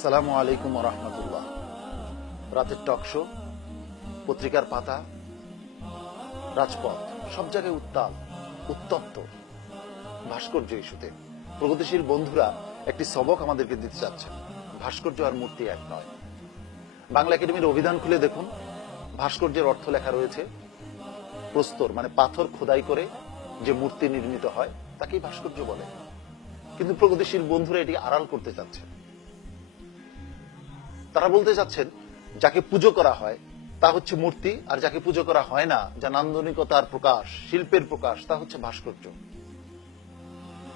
আসসালামু আলাইকুম ওয়া রাহমাতুল্লাহ। রাতের টক শো, পত্রিকার পাতা, রাজপথ, সব জায়গায় উত্তাল, উত্তপ্ত ভাস্কর্য ইস্যুতে প্রগতিশীল বন্ধুরা একটি সবক আমাদেরকে দিতে চাচ্ছেন। ভাস্কর্য আর মূর্তি এক নয়। বাংলা একাডেমির অভিধান খুলে দেখুন, ভাস্কর্যের অর্থ লেখা রয়েছে প্রস্তর, মানে পাথর খোদাই করে যে মূর্তি নির্মিত হয় তাকেই ভাস্কর্য বলে। কিন্তু প্রগতিশীল বন্ধুরা এটি আড়াল করতে চাচ্ছেন। তারা বলতে চাচ্ছেন যাকে পুজো করা হয় তা হচ্ছে মূর্তি, আর যাকে পুজো করা হয় না, যা নান্দনিকতার প্রকাশ, শিল্পের প্রকাশ, তা হচ্ছে ভাস্কর্য।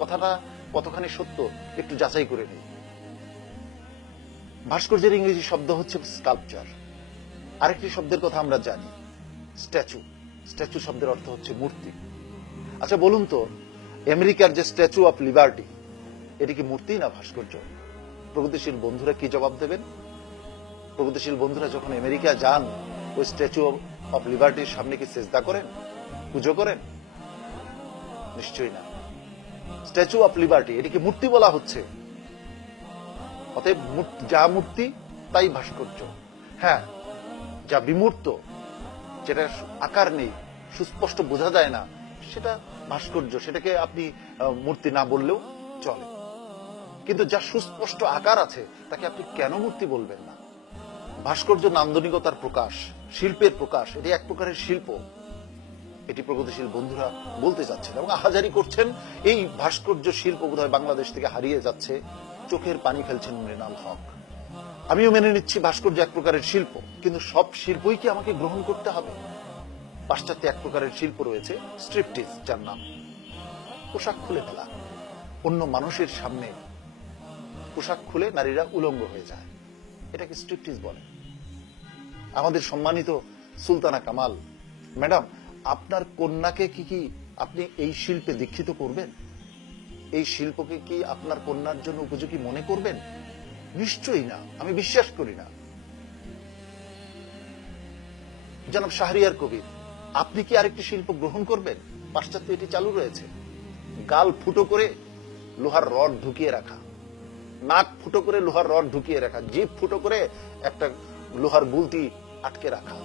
কথাটা কতখানি সত্য একটু যাচাই করে নিই। ভাস্কর্যের ইংরেজি শব্দ হচ্ছে স্কাল্পচার। আরেকটি শব্দের কথা আমরা জানি, স্ট্যাচু। স্ট্যাচু শব্দের অর্থ হচ্ছে মূর্তি। আচ্ছা বলুন তো, আমেরিকার যে স্ট্যাচু অফ লিবার্টি, এটি কি মূর্তি না ভাস্কর্য? প্রগতিশীল বন্ধুরা কি জবাব দেবেন? প্রগতিশীল বন্ধুরা যখন আমেরিকা যান, ওই স্ট্যাচু অফ লিবার্টির সামনে কি সেজদা করেন, পুজো করেন? নিশ্চয়ই না। স্ট্যাচু অফ লিবার্টি, এটিকে মূর্তি বলা হচ্ছে। অতএব যা মূর্তি তাই ভাস্কর্য। হ্যাঁ, যা বিমূর্ত, যেটা আকার নেই, সুস্পষ্ট বোঝা যায় না, সেটা ভাস্কর্য। সেটাকে আপনি মূর্তি না বললেও চলে। কিন্তু যা সুস্পষ্ট আকার আছে তাকে আপনি কেন মূর্তি বলবেন না? ভাস্কর্য নান্দনিকতার প্রকাশ, শিল্পের প্রকাশ। এটি এক প্রকারের শিল্প। এটি প্রগতিশীল বন্ধুরা বলতে যাচ্ছেন এবং আহাজারি করছেন। এই ভাস্কর্য শিল্প বোধহয় বাংলাদেশ থেকে হারিয়ে যাচ্ছে। চোখের পানি ফেলছেন মৃণাল হক। আমিও মেনে নিচ্ছি ভাস্কর্য এক প্রকারের শিল্প, কিন্তু সব শিল্পই কি আমাকে গ্রহণ করতে হবে? পাশ্চাত্যে এক প্রকারের শিল্প রয়েছে, স্ট্রিপটিজ, যার নাম পোশাক খুলে ফেলা। অন্য মানুষের সামনে পোশাক খুলে নারীরা উলঙ্গ হয়ে যায়, এটাকে স্ট্রিপটিজ বলে। আমাদের সম্মানিত সুলতানা কামাল ম্যাডাম, আপনার কন্যাকে কি আপনি এই শিল্পে দীক্ষিত করবেন? এই শিল্পকে কি আপনার কন্যার জন্য উপযোগী মনে করবেন? নিশ্চয়ই না, আমি বিশ্বাস করি না। জনাব শাহরিয়ার কবির, আপনি কি আরেকটি শিল্প গ্রহণ করবেন? পাশ্চাত্যে এটি চালু রয়েছে। গাল ফুটো করে লোহার রড ঢুকিয়ে রাখা, নাক ফুটো করে লোহার রড ঢুকিয়ে রাখা, জিভ ফুটো করে একটা লোহার গুলতি আটকে রাখা।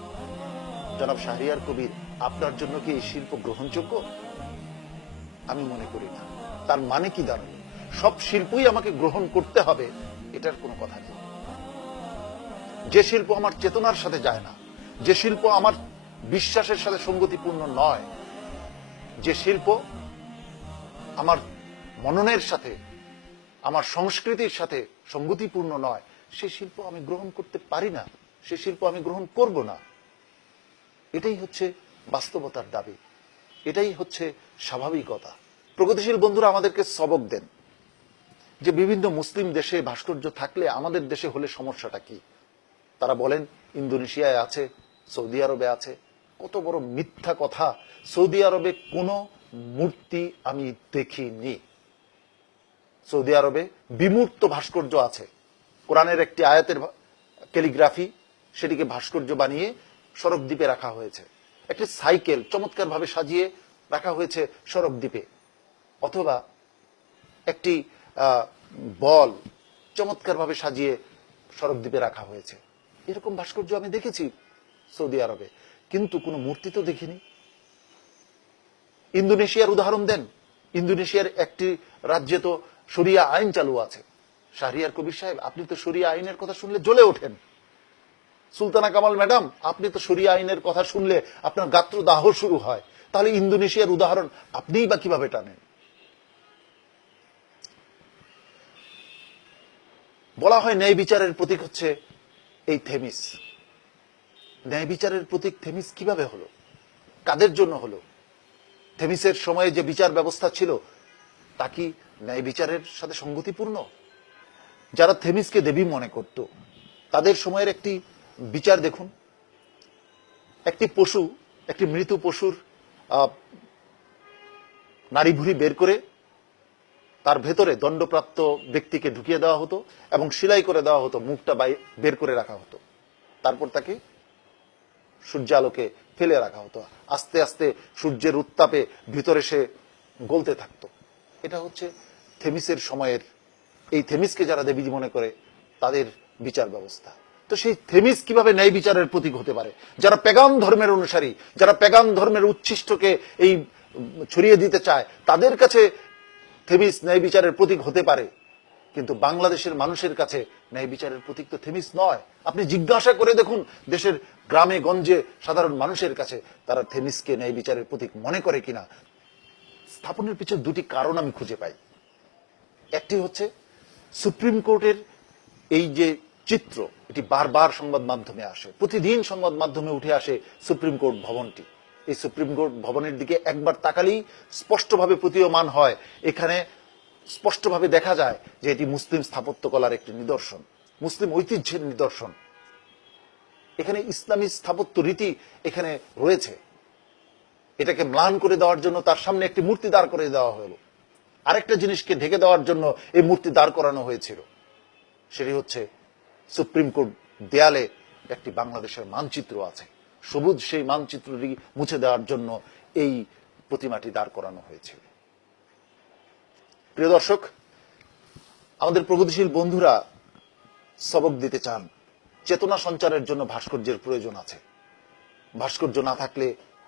জনাব শাহরিয়ার কবির, আপনার জন্য কি এই শিল্প গ্রহণযোগ্য? আমি মনে করি না। তার মানে কি দাঁড়ালো? সব শিল্পই আমাকে গ্রহণ করতে হবে, এটার কোনো কথা নেই। যে শিল্প আমার চেতনার সাথে যায় না, যে শিল্প আমার বিশ্বাসের সাথে সঙ্গতিপূর্ণ নয়, যে শিল্প আমার মননের সাথে, আমার সংস্কৃতির সাথে সঙ্গতিপূর্ণ নয়, সেই শিল্প আমি গ্রহণ করতে পারি না, সেই শিল্প আমি গ্রহণ করব না। এটাই হচ্ছে বাস্তবতার দাবি, এটাই হচ্ছে স্বাভাবিকতা। প্রগতিশীল বন্ধুরা আমাদেরকে সবক দেন যে বিভিন্ন মুসলিম দেশে ভাস্কর্য থাকলে আমাদের দেশে হলে সমস্যাটা কি। তারা বলেন ইন্দোনেশিয়ায় আছে, সৌদি আরবে আছে। কত বড় মিথ্যা কথা! সৌদি আরবে কোনো মূর্তি আমি দেখিনি। সৌদি আরবে বিমূর্ত ভাস্কর্য আছে। কোরআনের একটি আয়াতের ক্যালিগ্রাফি, সেটিকে ভাস্কর্য বানিয়ে সড়ক দ্বীপে রাখা হয়েছে। একটি সাইকেল চমৎকার ভাবে সাজিয়ে রাখা হয়েছে সড়ক দ্বীপে, অথবা একটি বল চমৎকার ভাবে সাজিয়ে সড়ক দ্বীপে রাখা হয়েছে। এরকম ভাস্কর্য আমি দেখেছি সৌদি আরবে, কিন্তু কোনো মূর্তি তো দেখিনি। ইন্দোনেশিয়ার উদাহরণ দেন। ইন্দোনেশিয়ার একটি রাজ্যে তো শরিয়া আইন চালু আছে। শাহরিয়ার কবির সাহেব, আপনি তো শরিয়া আইনের কথা শুনলে জ্বলে ওঠেন। সুলতানা কামাল ম্যাডাম, আপনি তো শরিয়া আইনের কথা শুনলে আপনার গাত্রদাহ শুরু হয়। তাহলে ইন্দোনেশিয়ার উদাহরণ আপনিই বা কিভাবে টানেন? বলা হয় ন্যায় বিচারের প্রতীক হচ্ছে এই থেমিস। ন্যায় বিচারের প্রতীক থেমিস কিভাবে হলো? কাদের জন্য হলো? থেমিসের সময়ে যে বিচার ব্যবস্থা ছিল তা কি ন্যায় বিচারের সাথে সঙ্গতিপূর্ণ? যারা থেমিসকে দেবী মনে করত, তাদের সময়ের একটি বিচার দেখুন। একটি পশু, একটি মৃত পশুর নাড়ি ভুঁড়ি বের করে তার ভেতরে দণ্ডপ্রাপ্ত ব্যক্তিকে ঢুকিয়ে দেওয়া হতো এবং সেলাই করে দেওয়া হতো, মুখটা বের করে রাখা হতো। তারপর তাকে সূর্যালোকে ফেলে রাখা হতো। আস্তে আস্তে সূর্যের উত্তাপে ভিতরে সে গলতে থাকতো। এটা হচ্ছে থেমিসের সময়ের। এই থেমিসকে যারা দেবী মনে করে তাদের বিচার ব্যবস্থা। তো সেই থেমিস কিভাবে ন্যায় বিচারের প্রতীক হতে পারে? যারা পেগান ধর্মের অনুসারী, যারা পেগান ধর্মের উচ্ছিষ্টকে এই ছড়িয়ে দিতে চায়, তাদের কাছে থেমিস ন্যায় বিচারের প্রতীক হতে পারে, কিন্তু বাংলাদেশের মানুষের কাছে ন্যায় বিচারের প্রতীক তো থেমিস নয়। আপনি জিজ্ঞাসা করে দেখুন দেশের গ্রামে গঞ্জে সাধারণ মানুষের কাছে তারা থেমিসকে ন্যায় বিচারের প্রতীক মনে করে কিনা। স্থাপনের পিছনে দুটি কারণ আমি খুঁজে পাই। একটি হচ্ছে সুপ্রিম কোর্টের এই যে চিত্র, এটি বারবার সংবাদ মাধ্যমে আসে, প্রতিদিন সংবাদ মাধ্যমে উঠে আসে সুপ্রিম কোর্ট ভবনটি। এই সুপ্রিম কোর্ট ভবনের দিকে একবার তাকালেই স্পষ্টভাবে প্রতীয়মান হয়, এখানে স্পষ্টভাবে দেখা যায় যে এটি মুসলিম স্থাপত্যকলার একটি নিদর্শন, মুসলিম ঐতিহ্যের নিদর্শন। এখানে ইসলামী স্থাপত্য রীতি এখানে রয়েছে। এটাকে ম্লান করে দেওয়ার জন্য তার সামনে একটি মূর্তি দাঁড় করে দেওয়া হলো, আরেকটা জিনিসকে ঢেকে দেওয়ার জন্য এই মূর্তি দাঁড় করানো হয়েছিল, সেটি হচ্ছে সুপ্রিম কোর্ট দেয়ালে একটি বাংলাদেশের মানচিত্র আছে, সবুজ সেই মানচিত্রটি মুছে দেওয়ার জন্য এই প্রতিমাটি দাঁড় করানো হয়েছিল। প্রিয় দর্শক, আমাদের প্রগতিশীল বন্ধুরা সবক দিতে চান, চেতনা সঞ্চারের জন্য ভাস্কর্যের প্রয়োজন আছে। ভাস্কর্য না থাকলে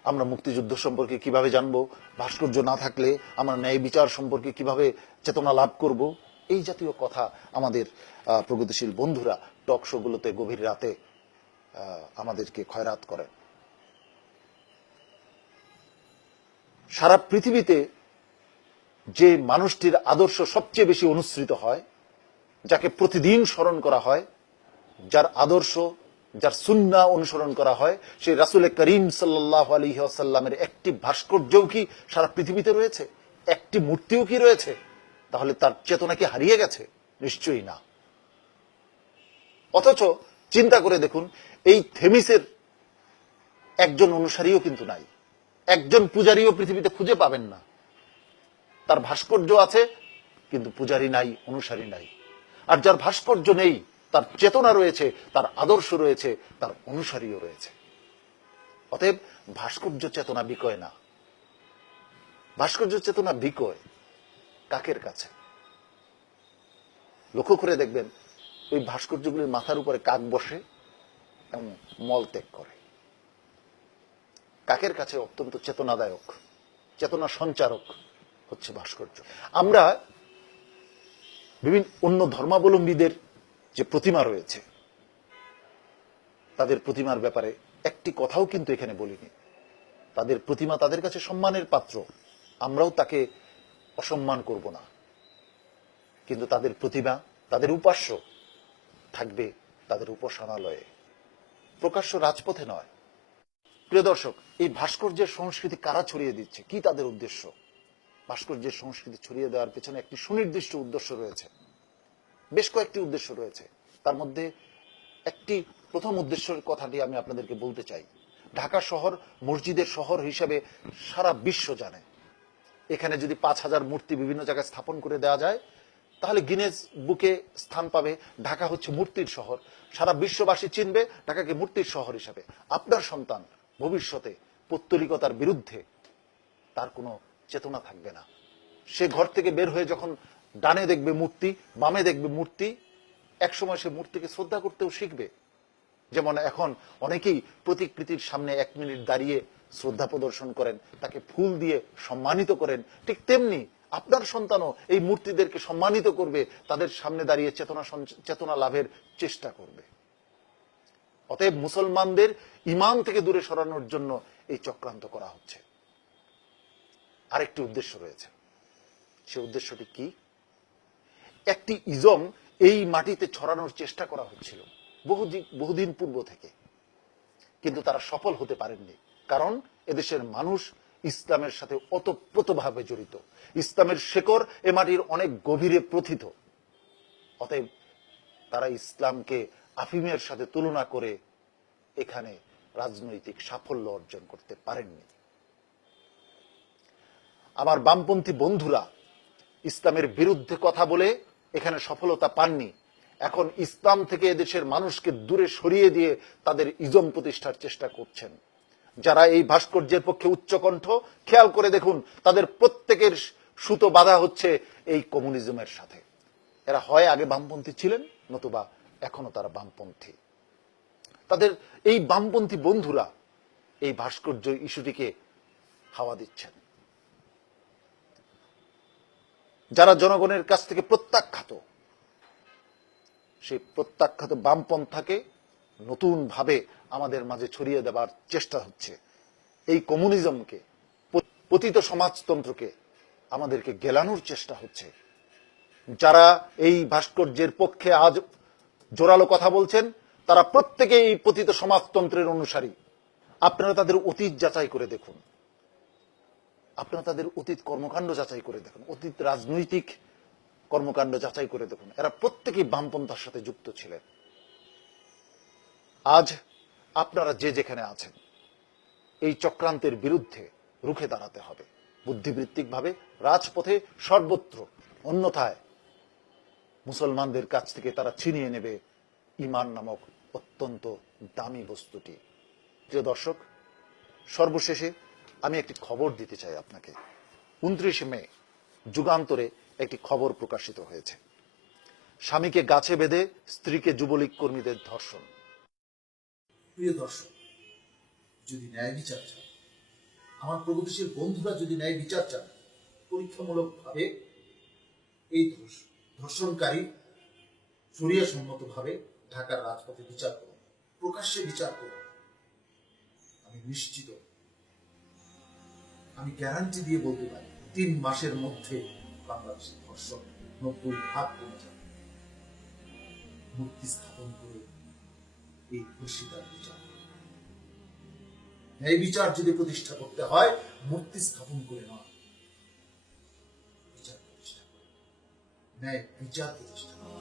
আমরা মুক্তিযুদ্ধ সম্পর্কে কিভাবে জানবো? ভাস্কর্য না থাকলে আমরা ন্যায় বিচার সম্পর্কে কিভাবে চেতনা লাভ করব? এই জাতীয় কথা আমাদের প্রগতিশীল বন্ধুরা টক শো গুলোতে গভীর রাতে আমাদেরকে খয়রাত করেন। সারা পৃথিবীতে যে মানুষটির আদর্শ সবচেয়ে বেশি অনুসৃত হয়, যাকে প্রতিদিন স্মরণ করা হয়, যার আদর্শ, যার সুন্নাহ অনুসরণ করা হয়, সেই রাসূল করিম সাল্লাল্লাহু আলাইহি ওয়াসাল্লামের একটি ভাস্কর্যও কি সারা পৃথিবীতে রয়েছে? একটি মূর্তিও কি রয়েছে? তাহলে তার চেতনা কি হারিয়ে গেছে? নিশ্চয়ই না। অথচ চিন্তা করে দেখুন, এই থেমিসের একজন অনুসারীও কিন্তু নাই, একজন পূজারীও পৃথিবীতে খুঁজে পাবেন না। তার ভাস্কর্য আছে কিন্তু পূজারী নাই, অনুসারী নাই। আর যার ভাস্কর্য নেই, তার চেতনা রয়েছে, তার আদর্শ রয়েছে, তার অনুসারীও রয়েছে। অতএব ভাস্কর্য চেতনা বিকয় না। ভাস্কর্য চেতনা বিকয় কাকের কাছে? লক্ষ্য করে দেখবেন ওই ভাস্কর্যগুলির মাথার উপরে কাক বসে এবং মল ত্যাগ করে। কাকের কাছে অত্যন্ত চেতনাদায়ক, চেতনা সঞ্চারক হচ্ছে ভাস্কর্য। আমরা বিভিন্ন অন্য ধর্মাবলম্বীদের যে প্রতিমা রয়েছে, তাদের প্রতিমার ব্যাপারে একটি কথাও কিন্তু এখানে বলিনি। তাদের প্রতিমা তাদের কাছে সম্মানের পাত্র, আমরাও তাকে অসম্মান করব না, কিন্তু তাদের প্রতিমা, তাদের উপাস্য থাকবে তাদের উপাসনালয়ে, প্রকাশ্য রাজপথে নয়। প্রিয় দর্শক, এই ভাস্কর্যের সংস্কৃতি কারা ছড়িয়ে দিচ্ছে? কি তাদের উদ্দেশ্য? ভাস্কর্যের সংস্কৃতি ছড়িয়ে দেওয়ার পেছনে একটি সুনির্দিষ্ট উদ্দেশ্য রয়েছে, বেশ কয়েকটি উদ্দেশ্য রয়েছে। তার মধ্যে একটি প্রথম উদ্দেশ্যের কথাটি আমি আপনাদেরকে বলতে চাই। ঢাকা শহর মসজিদের শহর হিসেবে সারা বিশ্ব জানে। এখানে যদি ৫,০০০ মূর্তি বিভিন্ন জায়গায় স্থাপন করে দেওয়া যায়, তাহলে গিনেস বুকে স্থান পাবে। ঢাকা হচ্ছে মূর্তির শহর, সারা বিশ্ববাসী চিনবে ঢাকাকে মূর্তির শহর হিসেবে। আপনার সন্তান ভবিষ্যতে পৌত্তলিকতার বিরুদ্ধে তার কোনো চেতনা থাকবে না। সে ঘর থেকে বের হয়ে যখন ডানে দেখবে মূর্তি, বামে দেখবে মূর্তি, একসময় সে মূর্তিকে শ্রদ্ধা করতেও শিখবে। যেমন এখন অনেকেই প্রতিকৃতির সামনে ১ মিনিট দাঁড়িয়ে শ্রদ্ধা প্রদর্শন করেন, তাকে ফুল দিয়ে সম্মানিত করেন, ঠিক তেমনি আপনার সন্তানও এই মূর্তিদেরকে সম্মানিত করবে, তাদের সামনে দাঁড়িয়ে চেতনা লাভের চেষ্টা করবে। অতএব মুসলমানদের ইমান থেকে দূরে সরানোর জন্য এই চক্রান্ত করা হচ্ছে। আরেকটি উদ্দেশ্য রয়েছে। সে উদ্দেশ্যটি কি? একটি ইজম এই মাটিতে ছড়ানোর চেষ্টা করা হচ্ছিল বহুদিন পূর্ব থেকে, কিন্তু তারা সফল হতে পারেননি। কারণ এদেশের মানুষ ইসলামের সাথে ওতপ্রোতভাবে জড়িত, ইসলামের শেকড় এ মাটির অনেক গভীরে প্রথিত। অতএব তারা ইসলামকে আফিমের সাথে তুলনা করে এখানে রাজনৈতিক সাফল্য অর্জন করতে পারেননি। আমার বামপন্থী বন্ধুরা ইসলামের বিরুদ্ধে কথা বলে এখানে সফলতা পাননি। এখন ইসলাম থেকে এদেশের মানুষকে দূরে সরিয়ে দিয়ে তাদের ইজম প্রতিষ্ঠার চেষ্টা করছেন। যারা এই ভাস্কর্যের পক্ষে উচ্চকণ্ঠ, খেয়াল করে দেখুন তাদের প্রত্যেকের সুতো বাঁধা হচ্ছে এই কমিউনিজমের সাথে। এরা হয় আগে বামপন্থী ছিলেন, নতুবা এখনো তারা বামপন্থী। তাদের এই বামপন্থী বন্ধুরা এই ভাস্কর্য ইস্যুটিকে হাওয়া দিচ্ছেন। যারা জনগণের কাছ থেকে প্রত্যাখ্যাত, সেই প্রত্যাখ্যাত বামপন্থাকে নতুন ভাবে আমাদের মাঝে ছড়িয়ে দেবার চেষ্টা হচ্ছে। এই কমিউনিজমকে, পতিত সমাজতন্ত্রকে আমাদেরকে গেলানোর চেষ্টা হচ্ছে। যারা এই ভাস্কর্যের পক্ষে আজ জোরালো কথা বলছেন, তারা প্রত্যেকে এই পতিত সমাজতন্ত্রের অনুসারী। আপনারা তাদের অতীত যাচাই করে দেখুন, আপনারা তাদের অতীত কর্মকাণ্ড যাচাই করে দেখুন, অতীত রাজনৈতিক কর্মকাণ্ড যাচাই করে দেখুন। এরা প্রত্যেকেই বামপন্থার সাথে যুক্ত ছিলেন। আজ আপনারা যে যেখানে আছেন, এই চক্রান্তের বিরুদ্ধে রুখে দাঁড়াতে হবে বুদ্ধিবৃত্তিকভাবে, রাজপথে, সর্বত্র। অন্যথায় মুসলমানদের কাছ থেকে তারা ছিনিয়ে নেবে ঈমান নামক অত্যন্ত দামি বস্তুটি। প্রিয় দর্শক, সর্বশেষে আমি একটি খবর দিতে চাই আপনাকে। 29 মে যুগান্তরে একটি খবর প্রকাশিত হয়েছে। স্বামীকে গাছে বেঁধে স্ত্রীকে যুবলীগ কর্মীদের ধর্ষণ। প্রিয় দর্শক, যদি ন্যায় বিচার চান, আমার প্রগতিশীল বন্ধুরা যদি ন্যায় বিচার চান, পরীক্ষামূলকভাবে এই ধর্ষণকারী শরিয়া সম্মতভাবে ঢাকার রাজপথে বিচার করুন, প্রকাশ্যে বিচার করুন। আমি নিশ্চিত, আমি গ্যারান্টি দিয়ে বলতে পারি, 3 মাসের মধ্যে বাংলাদেশের ধর্ষণ 90% কমে যাবে। মূর্তি স্থাপন করে এই ধর্ষিতার বিচার, ন্যায় বিচার যদি প্রতিষ্ঠা করতে হয়, মূর্তি স্থাপন করে নয়, বিচার প্রতিষ্ঠা করে, ন্যায় বিচার প্রতিষ্ঠা করে।